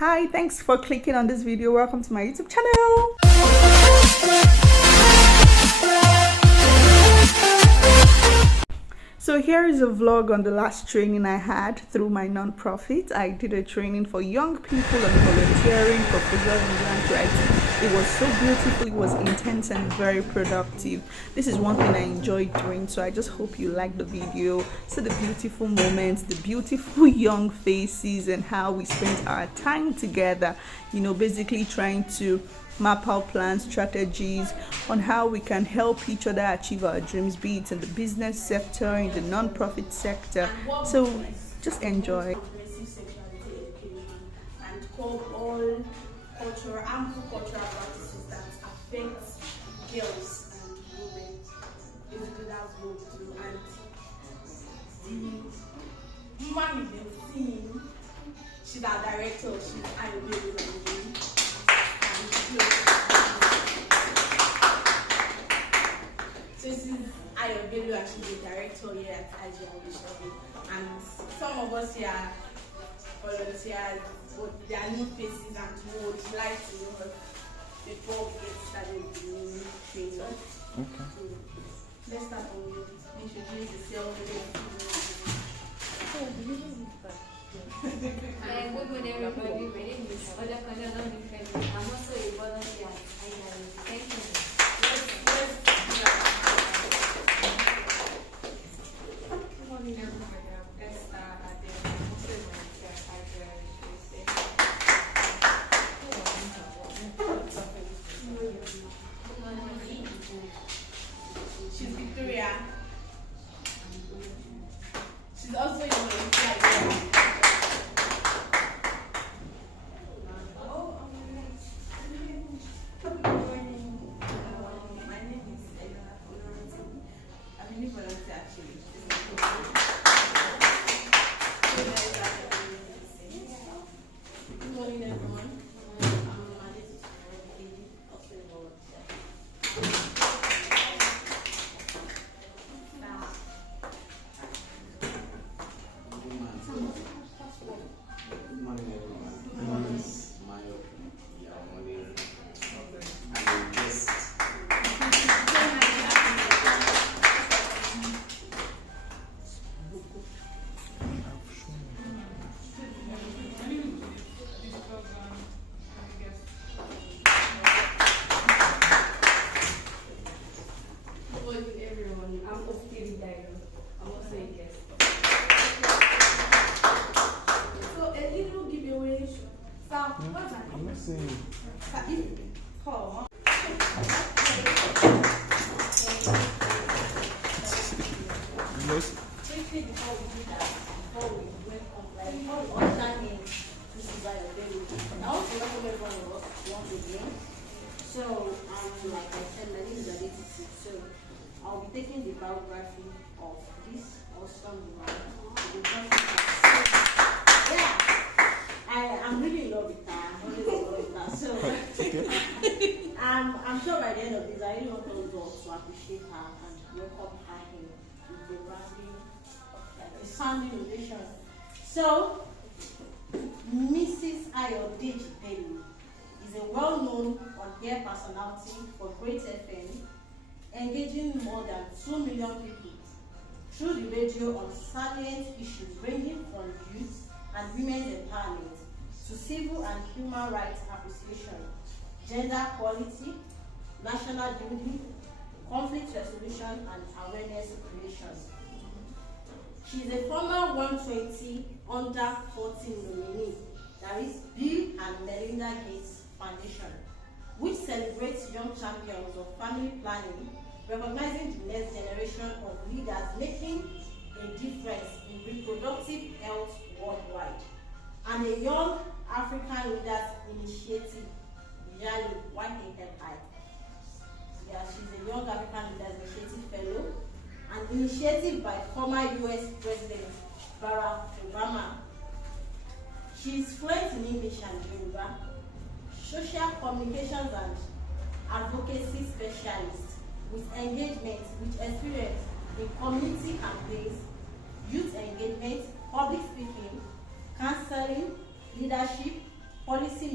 Hi, thanks for clicking on this video. Welcome to my YouTube channel. So here is a vlog on the last training I had through my non-profit. I did a training for young people on volunteering, proposal and grant writing. It was so beautiful, it was intense and very productive. This is one thing I enjoyed doing, so I just hope you like the video. See the beautiful moments, the beautiful young faces, and how we spent our time together, basically trying to map out plans, strategies on how we can help each other achieve our dreams, be it in the business sector, in the non-profit sector. So just enjoy. And call all harmful cultural practices that affect girls and women. Basically, that's what we do. And the woman in the scene, she's our director. She's Ayo Bello. So this is Ayo Bello, and she's the director here at IGRHD. And some of us here are volunteers, but they are new faces and would like to know before we get started with the new training. Okay. So let's start with introduce yourself. Good morning, everybody. My name is Oda Kanada. I'm also a volunteer at IGRHD. Thank you. Good morning, everybody. I'm Esther. I'm also a volunteer at IGRHD. She's Victoria. She's also a volunteer. Good morning, everyone. Good morning, everyone. My name is Ayo Bello. I'm a guest. Good morning, everyone. I'm I'm also a guest. So a little giveaway. So what's that? I'm not saying. Call. Quickly before we do that, before we went on, before we understand this is Ayo Bello. I want to welcome everyone of us once again. So, like I said, my name is Aditi. So, I'll be taking the biography of this awesome woman. Yeah, I'm really in love with her. I'm really in love with her. So, I'm sure by the end of this, I really want us all to appreciate her and welcome her in with the branding, a sounding ovation. So, Mrs. Ayo Bello is a well-known on-air personality for Great FM, engaging more than 2 million people through the radio on salient issues ranging from youth and women's empowerment to civil and human rights appreciation, gender equality, national building, conflict resolution, and awareness creation. She is a former 120 under 14 nominee, that is Bill and Melinda Gates Foundation, which celebrates young champions of family planning, recognizing the next generation of leaders making a difference in reproductive health worldwide, and a Young African Leaders Initiative, YALI, YALI. Yeah, she's a Young African Leaders Initiative Fellow, an initiative by former US President Barack Obama. She is fluent in English and Yoruba, social communications and advocacy specialist with experience in community campaigns, youth engagement, public speaking, counseling, leadership,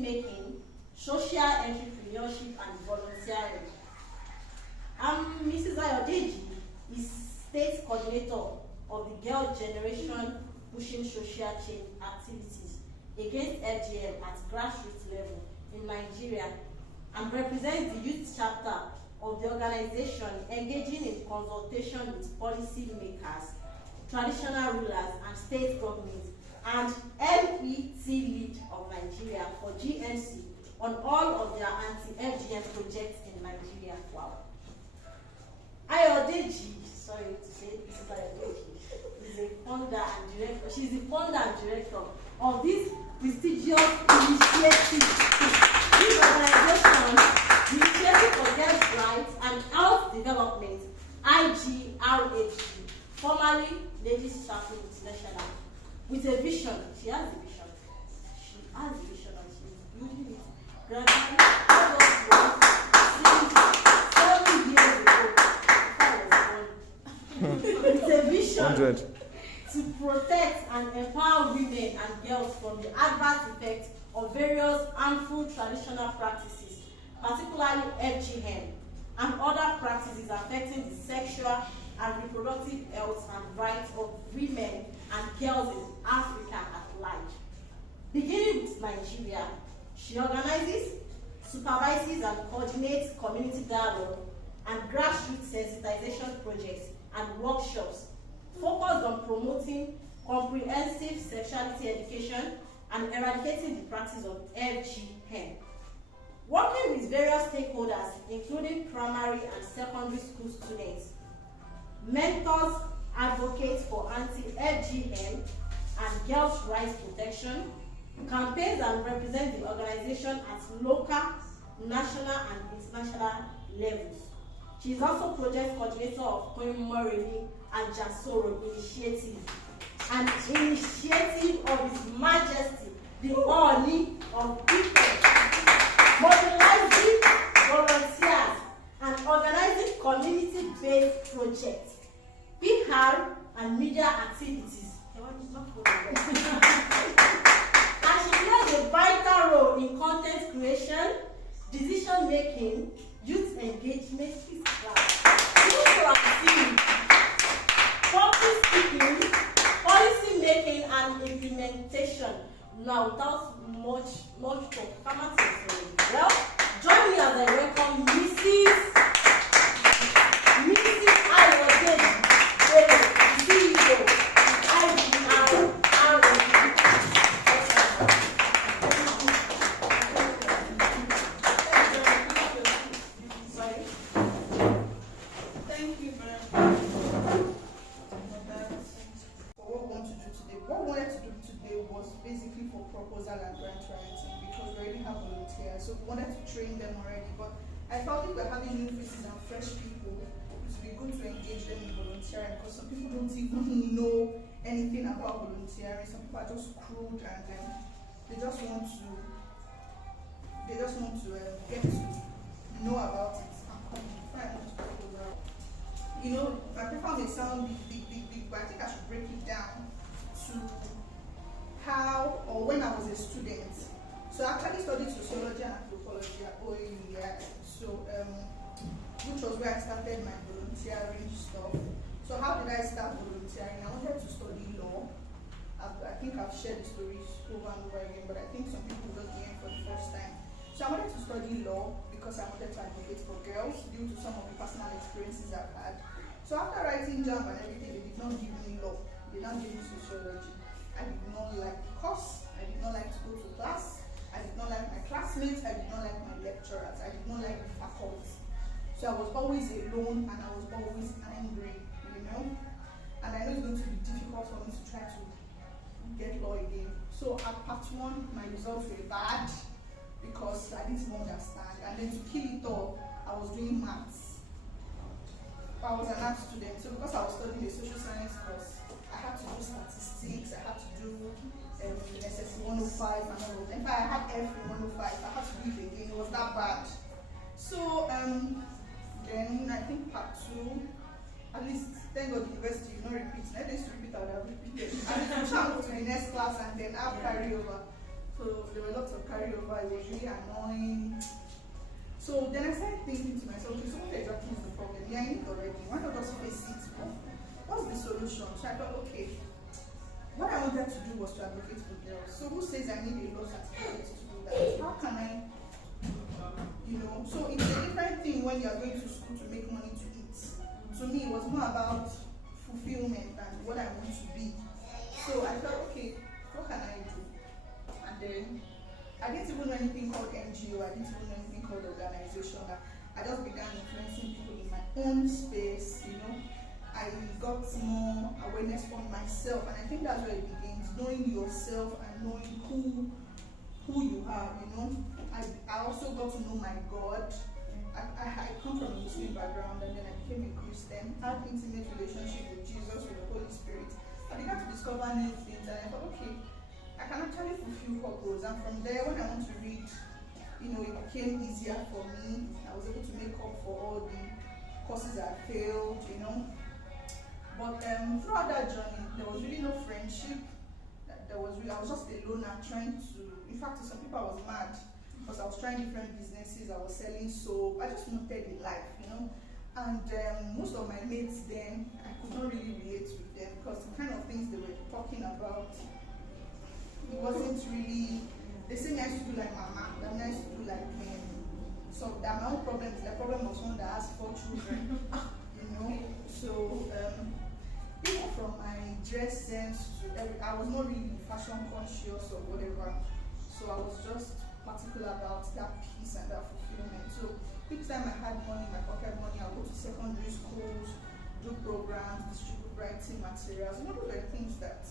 making, social entrepreneurship, and volunteering. Mrs. Ayo Bello is state coordinator of the Girl Generation Pushing Social Change Activities against FGM at grassroots level in Nigeria, and represents the youth chapter of the organization, engaging in consultation with policy makers, traditional rulers, and state governments, and LET lead of Nigeria for GNC on all of their anti-FGM projects in Nigeria. Wow. Ayo Bello, sorry to say, this is Ayo Bello, is a founder and director. She's the founder and director of this prestigious initiative. This organization, the Initiative for Girls' Rights and Health Development, IGRHD, formerly Ladies Champion International, with a vision. She has a vision. She has a vision and she's building it gradually. All those work since 7 years ago, before I was born. With a vision 100. to protect and empower women and girls from the adverse effects of various harmful traditional practices, particularly FGM, and other practices affecting the sexual and reproductive health and rights of women and girls in Africa at large. Beginning with Nigeria, she organizes, supervises, and coordinates community dialogue and grassroots sensitization projects and workshops focused on promoting comprehensive sexuality education and eradicating the practice of FGM. Working with various stakeholders, including primary and secondary school students, mentors, advocates for anti-FGM and girls' rights protection, campaigns and represent the organization at local, national, and international levels. She is also project coordinator of Koimoreni and Jasoro Initiative, an initiative of His Majesty, the Oni of Ife, mobilizing volunteers and organizing community-based projects, PR and media activities. And she plays a vital role in content creation, decision making, youth engagement, public speaking, policy making, and implementation. Now, without much talk, well, join me as I welcome Mrs. Ayo Bello, CEO, Thank you very much for that. For what we want to do today. What we wanted to do today was basically for proposal and grant writing because we already have volunteers. So we wanted to train them already. But I felt if we're having new faces and fresh people, it would be good to engage them in volunteering because some people don't even know anything about volunteering. Some people are just crude and they just want to get to know about it and come to find proposal. You know, my profile may sound big, but I think I should break it down to how or when I was a student. So I actually studied sociology and anthropology at OAU, so which was where I started my volunteering stuff. So how did I start volunteering? I wanted to study law. I think I've shared the stories over and over again, but I think some people just hear it for the first time. So I wanted to study law because I wanted to advocate for girls due to some of the personal experiences I've had. So after writing JAMB and everything, they did not give me law. They did not give me sociology. I did not like the course. I did not like to go to class. I did not like my classmates. I did not like my lecturers. I did not like the faculty. So I was always alone and I was always angry, you know. And I know it's going to be difficult for me to try to get law again. So at part 1, my results were bad because I didn't understand. And then to kill it all, I was doing maths. I was an art student, so because I was studying a social science course, I had to do statistics, I had to do SSC 105 and all of that. In fact, I had F in 105, I had to do it again, it was that bad. So then I think part 2, at least thank God university, you not repeat. I used to repeat, I would have repeated. I moved to the next class and then I have carryover. So there were lots of carryover whatever. It was really annoying. So then I started thinking to myself, okay, so what exactly is the problem? Yeah, I need already. Why not just face it? What's the solution? So I thought, okay, what I wanted to do was to advocate for girls. So who says I need a law certificate to do that? How can I, so it's a different thing when you are going to school to make money to eat. To me, it was more about fulfillment and what I want to be. So I thought, okay, what can I do? And then I didn't even know anything called NGO. I didn't even know anything called organization. I just began influencing people in my own space, I got more awareness for myself, and I think that's where it begins, knowing yourself and knowing who you are, I also got to know my God. I come from a Muslim background, and then I became a Christian, had intimate relationship with Jesus, with the Holy Spirit. I began to discover new things, and I thought, okay, I can actually fulfill purpose. And from there, when I want to read, it became easier for me. I was able to make up for all the courses I failed, But throughout that journey, there was really no friendship. I was just a loner trying to, in fact, to some people I was mad because I was trying different businesses, I was selling soap, I just wanted a life, And most of my mates then, I could not really relate with them because the kind of things they were talking about, it wasn't really, they say I used to do like mama, that I used to do like men. So that my own problem is the problem was one that has 4 children, So even from my dress sense to I was not really fashion conscious or whatever. So I was just particular about that peace and that fulfillment. So each time I had money, my pocket money, I would go to secondary schools, do programs, distribute writing materials. Those were things that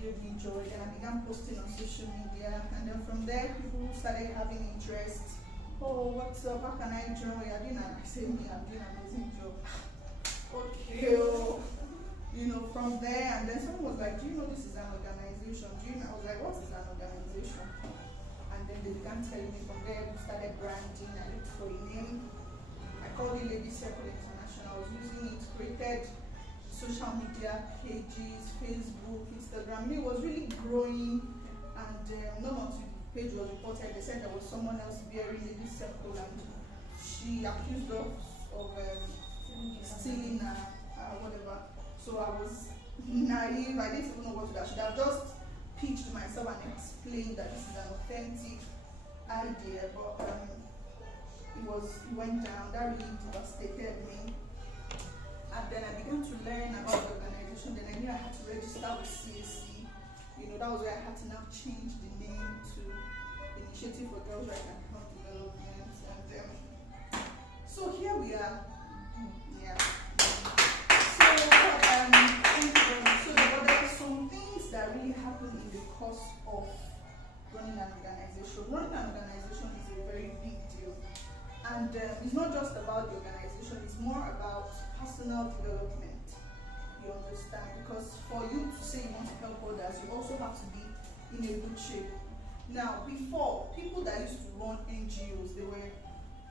gave me joy. Then I began posting on social media, and then from there people started having interest. Oh, what's up? How can I join? I'm doing an amazing job. Okay. From there, and then someone was like, do you know this is an organization? I was like, what is an organization? And then they began telling me. From there, we started branding. I looked for a name. I called it Lady Circle International. I was using it, created social media pages, Facebook, Instagram. It was really growing, and not until the page was reported, they said there was someone else bearing Lady Circle, and she accused us of stealing whatever. So I was naive, I didn't even know what to do. I should have just pitched myself and explained that this is an authentic idea, but it went down. That really devastated me. And then I began to learn about the organization. Then I knew I had to register with CAC. That was where I had to now change the name to Initiative for Girls' Rights and Health Development. And so here we are. Yeah. So there were some things that really happened in the course of running an organization. Running an organization is a very big deal. And it's not just about the organization, it's more about personal development. You understand? Because for you to say you want to help others, you also have to be in a good shape. Now, before, people that used to run NGOs, they were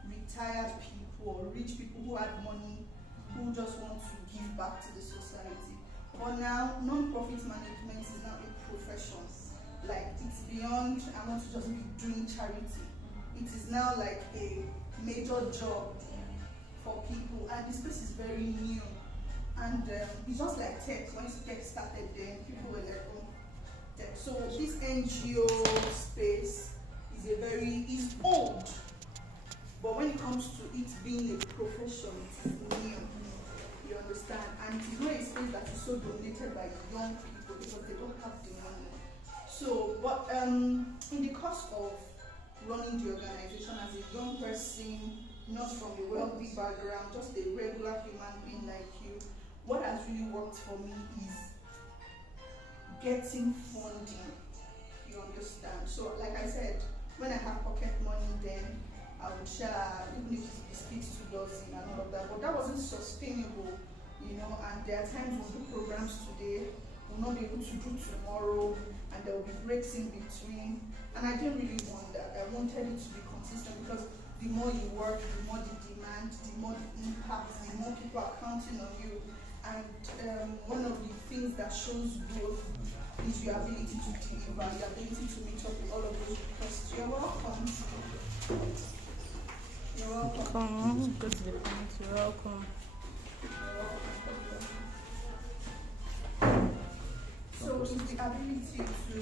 retired people or rich people who had money, who just want to give back to the society. But now, non-profit management is now a profession. Like, it's beyond, I want to just be doing charity. It is now like a major job for people, and this space is very new. And it's just like tech. Once tech started, then people were like, oh, tech. So this NGO space is old. But when it comes to it being a profession, it's new. You understand? And it's not a space that is so dominated by young people because they don't have the money. So, but in the course of running the organization as a young person, not from a wealthy background, just a regular human being like you, what has really worked for me is getting funding. You understand? So, like I said, when I have pocket money, then I would share, even if it's biscuits, 2 dozen and all of that. But that wasn't sustainable, and there are times we'll do programs today, we'll not be able to do tomorrow, and there will be breaks in between. And I didn't really want that. I wanted it to be consistent because the more you work, the more the demand, the more the impact, the more people are counting on you. And one of the things that shows growth is your ability to deliver, your ability to meet up with all of those requests. You're welcome. welcome. Go to the front. You're welcome. So it's the ability to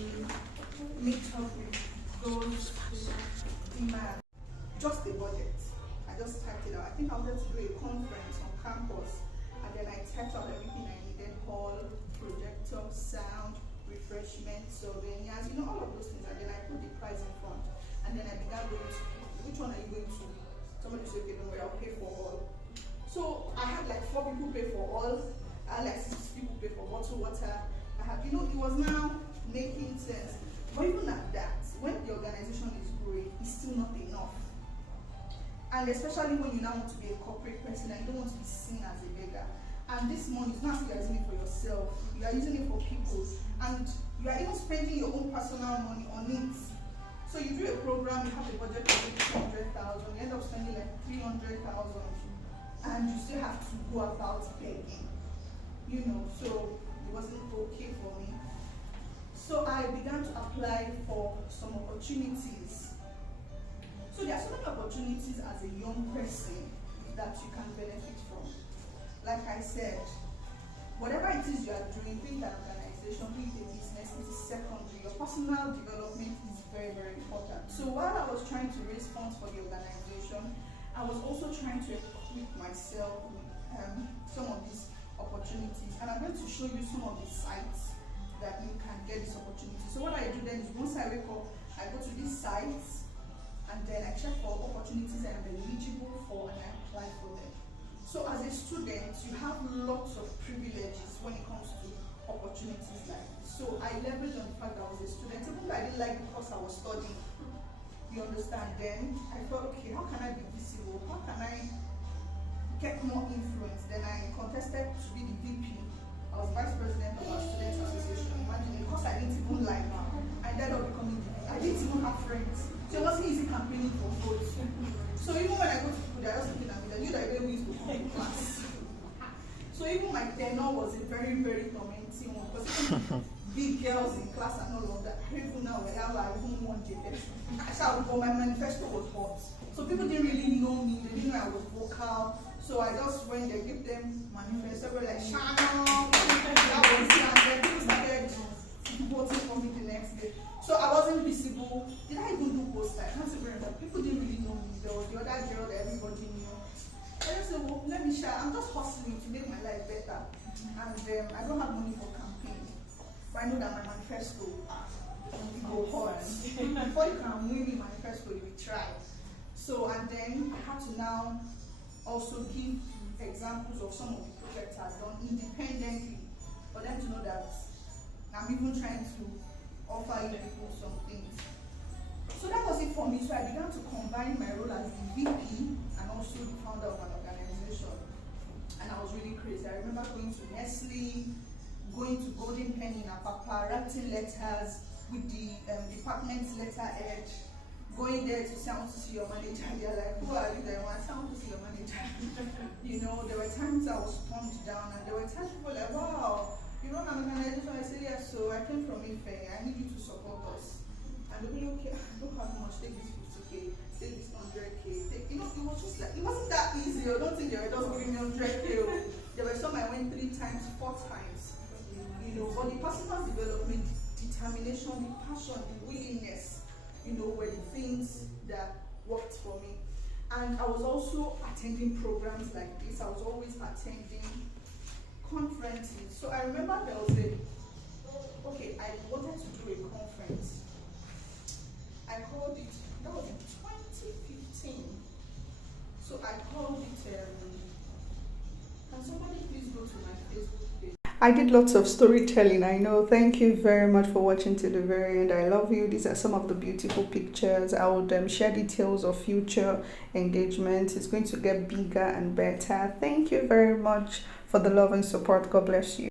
meet up with goals, demand. Just a budget. I just typed it out. I think I wanted to do a conference on campus, and then I typed out everything I needed: hall, projector, sound, refreshment. So then, as you know, all of those things, and then I put the price in front, and then I began going to people. Which one are you going to? Somebody said, okay, don't worry, I'll pay for all. So I had like 4 people pay for all. I had like 6 people pay for bottled water. I had, it was now making sense. But even at that, when the organization is growing, it's still not enough. And especially when you now want to be a corporate person and you don't want to be seen as a beggar. And this money is not you're using it for yourself, you are using it for people. And you are even spending your own personal money on it. So you do a program, you have a budget of 200,000, you end up spending like 300,000, and you still have to go about begging. So it wasn't okay for me. So I began to apply for some opportunities. So there are so many opportunities as a young person that you can benefit from. Like I said, whatever it is you are doing, be it an organization, be it a business, it is secondary. Your personal development is very, very important. So while I was trying to raise funds for the organization, I was also trying to equip myself with some of these opportunities. And I'm going to show you some of the sites that you can get this opportunity. So what I do then is once I wake up, I go to these sites, and then I check for opportunities that I'm eligible for and I apply for them. So as a student, you have lots of privileges when it comes to opportunities like this. So I leveraged on the fact that I was a student, even though I didn't like the course I was studying. You understand? Then I thought, okay, how can I be visible? How can I get more influence? Then I contested to be the VP. I was vice president of our students association. Imagine, because I didn't even like her, I ended up becoming the VP. I didn't even have friends. So it wasn't easy campaigning for votes. So even when I go to school, they're just looking at me, they knew that I didn't used to come to class. So even my tenure was a very, very tormenting one, because big girls in class and all of that. Even now, whenever I even want JS, I shout, but my manifesto was hot. So people didn't really know me, they didn't know I was vocal. So I just went there, give them manifesto, they were like, Shannon, that was it, and then people started voting for me the next day. So I wasn't visible. Did I even do post? I can't remember. People didn't really know me. There was the other girl that everybody knew. I just said, well, let me share. I'm just hustling to make my life better. And I don't have money for campaign. But I know that my manifesto will go hard. Before you can win the manifesto, you will try. So, and then I had to now also give examples of some of the projects I've done independently for them to know that I'm even trying to offer you people some things. So that was it for me. So I began to combine my role as the VP and also the founder of an organization. And I was really crazy. I remember going to Nestle, going to Golden Penny in Apapa, writing letters with the department's letterhead, going there to say, I want to see your manager. They're like, who are you? They want to say, I want to see your manager. There were times I was pumped down, and there were times people were like, wow, you run an organization. I said, yes, so I came from Ife. I need you to support us. And they'll be okay, I don't have much, take this 50K, take this 100K. It was just like, it wasn't that easy. I don't think they were just giving me 100K. There were some I went 3 times, 4 times. But the personal development, determination, the passion, the willingness, were the things that worked for me. And I was also attending programs like this. I was always attending conferences. So I remember there was I wanted to do a conference. I called it, that was in 2015. So I called it, can somebody please go to my Facebook page? I did lots of storytelling, I know. Thank you very much for watching to the very end. I love you. These are some of the beautiful pictures. I would share details of future engagements. It's going to get bigger and better. Thank you very much for the love and support. God bless you.